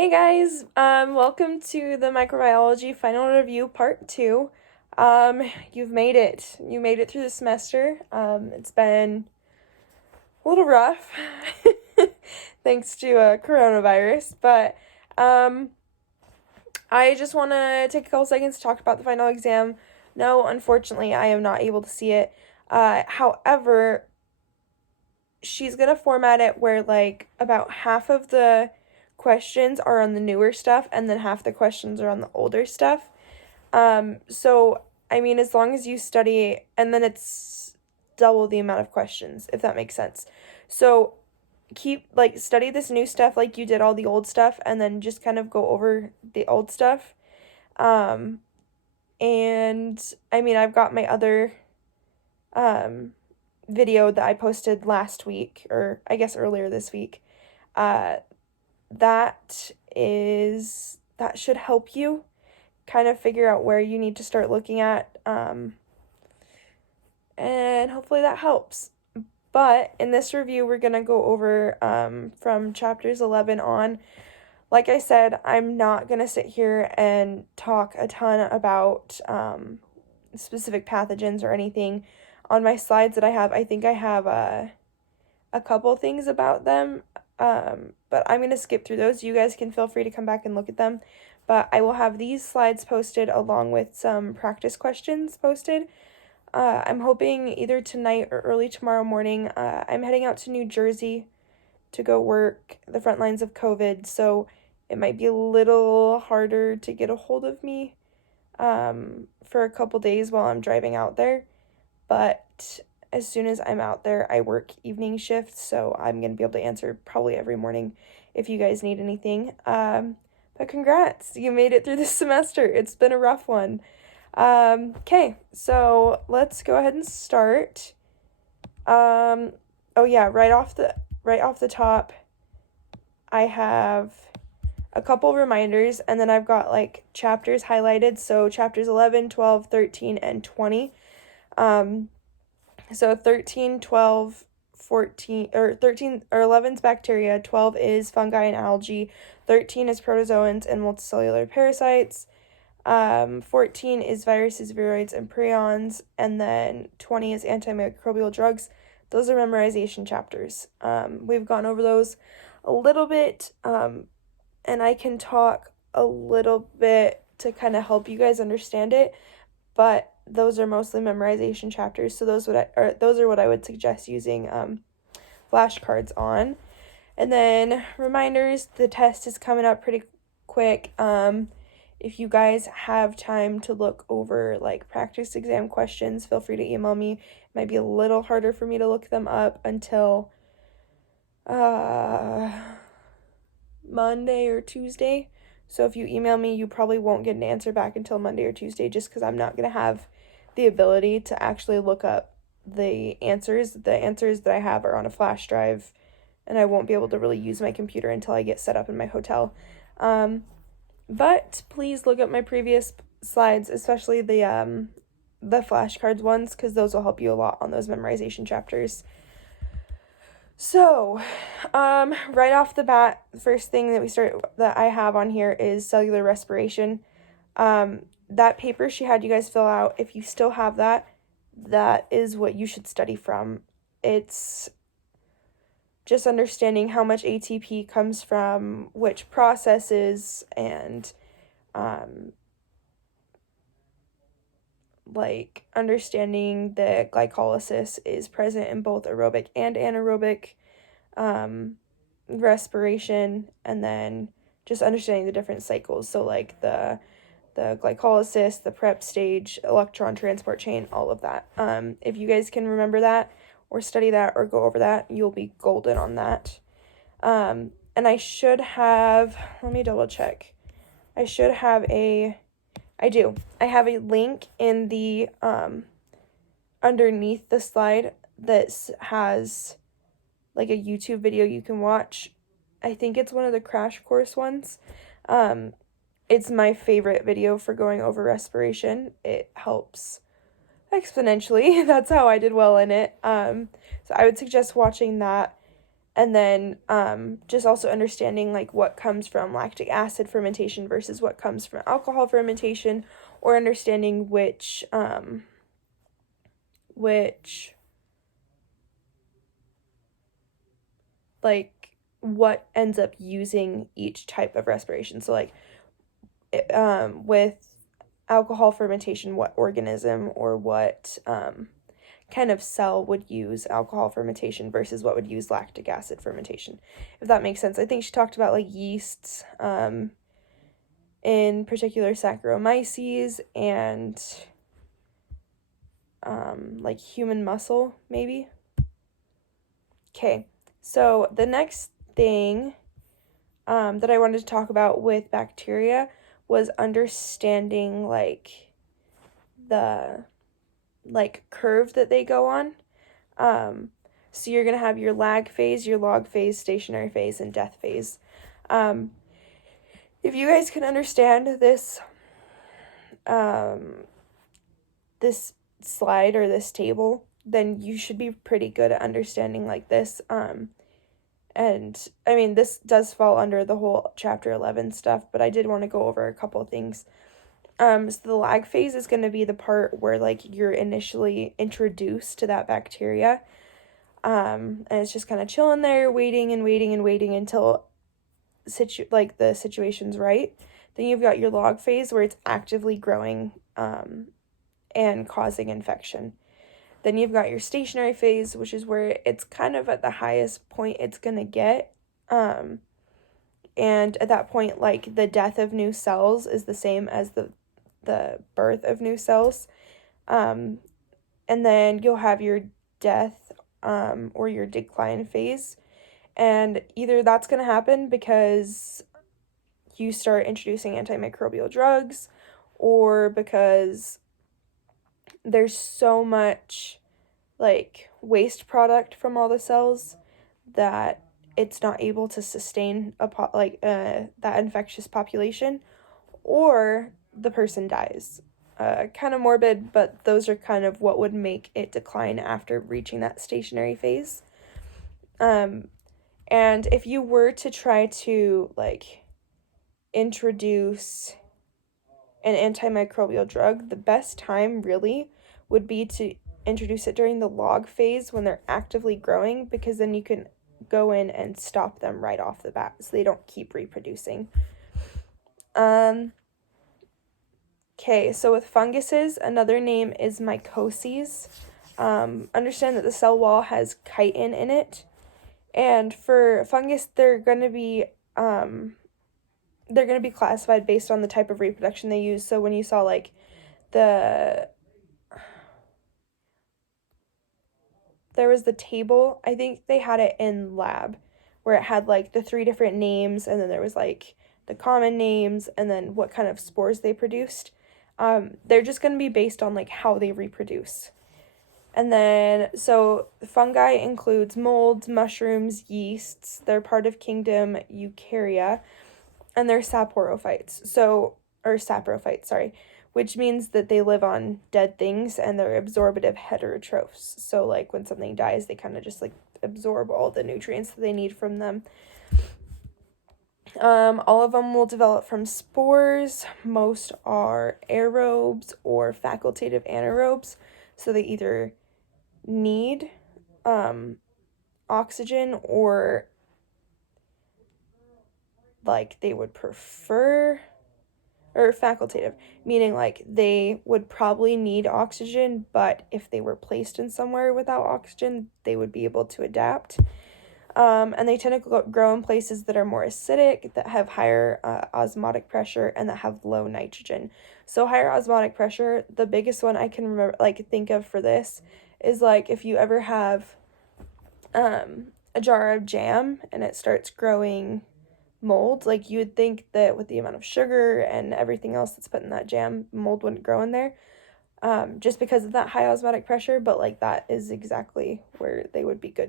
Hey guys, welcome to the Microbiology Final Review Part 2. You've made it. You made it through the semester. It's been a little rough, thanks to coronavirus, but I just want to take a couple seconds to talk about the final exam. No, unfortunately, I am not able to see it. However, she's gonna format it where about half of the questions are on the newer stuff and then half the questions are on the older stuff. So I mean, as long as you study, and then it's double the amount of questions, if that makes sense. So study this new stuff like you did all the old stuff, and then just kind of go over the old stuff. And I mean, I've got my other video that I posted last week, or I guess earlier this week. That should help you kind of figure out where you need to start looking at, and hopefully that helps. But in this review, we're going to go over from chapters 11 on. Like I said, I'm not going to sit here and talk a ton about specific pathogens or anything. On my slides that I have, I think I have a couple things about them, but I'm going to skip through those. You guys can feel free to come back and look at them. But I will have these slides posted along with some practice questions posted. I'm hoping either tonight or early tomorrow morning. I'm heading out to New Jersey to go work the front lines of COVID, so it might be a little harder to get a hold of me for a couple days while I'm driving out there. But as soon as I'm out there, I work evening shifts, so I'm going to be able to answer probably every morning if you guys need anything. But congrats, you made it through this semester. It's been a rough one. Okay, so let's go ahead and start. Oh yeah, right off the top, I have a couple reminders, and then I've got chapters highlighted, so chapters 11, 12, 13, and 20. So 13, 12, 14, or 13, or 11's bacteria, 12 is fungi and algae, 13 is protozoans and multicellular parasites, 14 is viruses, viroids, and prions, and then 20 is antimicrobial drugs. Those are memorization chapters. We've gone over those a little bit, and I can talk a little bit to kind of help you guys understand it, but those are mostly memorization chapters, so those are what I would suggest using flashcards on. And then reminders, the test is coming up pretty quick. If you guys have time to look over practice exam questions, feel free to email me. It might be a little harder for me to look them up until Monday or Tuesday. So if you email me, you probably won't get an answer back until Monday or Tuesday, just because I'm not going to have the ability to actually look up the answers. The answers that I have are on a flash drive, and I won't be able to really use my computer until I get set up in my hotel. But please look up my previous slides, especially the flashcards ones, because those will help you a lot on those memorization chapters. So, right off the bat, the first thing that I have on here is cellular respiration. That paper she had you guys fill out, if you still have that, that is what you should study from. It's just understanding how much ATP comes from which processes, and understanding that glycolysis is present in both aerobic and anaerobic respiration, and then just understanding the different cycles, so the glycolysis, the prep stage, electron transport chain, all of that. If you guys can remember that or study that or go over that, you'll be golden on that. And I should have, let me double check. I have a link in the underneath the slide that has a YouTube video you can watch. I think it's one of the crash course ones. It's my favorite video for going over respiration. It helps exponentially. That's how I did well in it. So I would suggest watching that. And then just also understanding like what comes from lactic acid fermentation versus what comes from alcohol fermentation, or understanding which like what ends up using each type of respiration. So like with alcohol fermentation, what organism or what kind of cell would use alcohol fermentation versus what would use lactic acid fermentation, if that makes sense. I think she talked about like yeasts, in particular Saccharomyces, and like human muscle, maybe. Okay, so the next thing that I wanted to talk about with bacteria was understanding like the like curve that they go on. So you're going to have your lag phase, your log phase, stationary phase, and death phase. If you guys can understand this, this slide or this table, then you should be pretty good at understanding like this. And I mean, this does fall under the whole chapter 11 stuff, but I did want to go over a couple things. So the lag phase is going to be the part where like you're initially introduced to that bacteria. And it's just kind of chilling there, waiting and waiting and waiting until the situation's right. Then you've got your log phase where it's actively growing and causing infection. Then you've got your stationary phase, which is where it's kind of at the highest point it's going to get. And at that point, like the death of new cells is the same as the birth of new cells. And then you'll have your death or your decline phase. And either that's going to happen because you start introducing antimicrobial drugs, or because there's so much like waste product from all the cells that it's not able to sustain that infectious population, or the person dies. Kind of morbid, but those are kind of what would make it decline after reaching that stationary phase. And if you were to try to like introduce an antimicrobial drug, the best time really would be to introduce it during the log phase when they're actively growing, because then you can go in and stop them right off the bat so they don't keep reproducing. Okay, so with funguses, another name is mycoses. Understand that the cell wall has chitin in it, and for fungus, they're going to be classified based on the type of reproduction they use. So when you saw like there was the table, I think they had it in lab, where it had like the 3 different names, and then there was like the common names, and then what kind of spores they produced. They're just going to be based on like how they reproduce. And then, so fungi includes molds, mushrooms, yeasts. They're part of kingdom Eukarya, and they're saprophytes. Which means that they live on dead things, and they're absorptive heterotrophs. So like when something dies, they kind of just like absorb all the nutrients that they need from them. All of them will develop from spores. Most are aerobes or facultative anaerobes. So they either need oxygen, or like they would prefer, or facultative, meaning like they would probably need oxygen, but if they were placed in somewhere without oxygen, they would be able to adapt. And they tend to grow in places that are more acidic, that have higher osmotic pressure, and that have low nitrogen. So higher osmotic pressure, the biggest one I can remember, like think of for this, is like if you ever have a jar of jam and it starts growing mold, like you would think that with the amount of sugar and everything else that's put in that jam, mold wouldn't grow in there, just because of that high osmotic pressure, but like that is exactly where they would be good to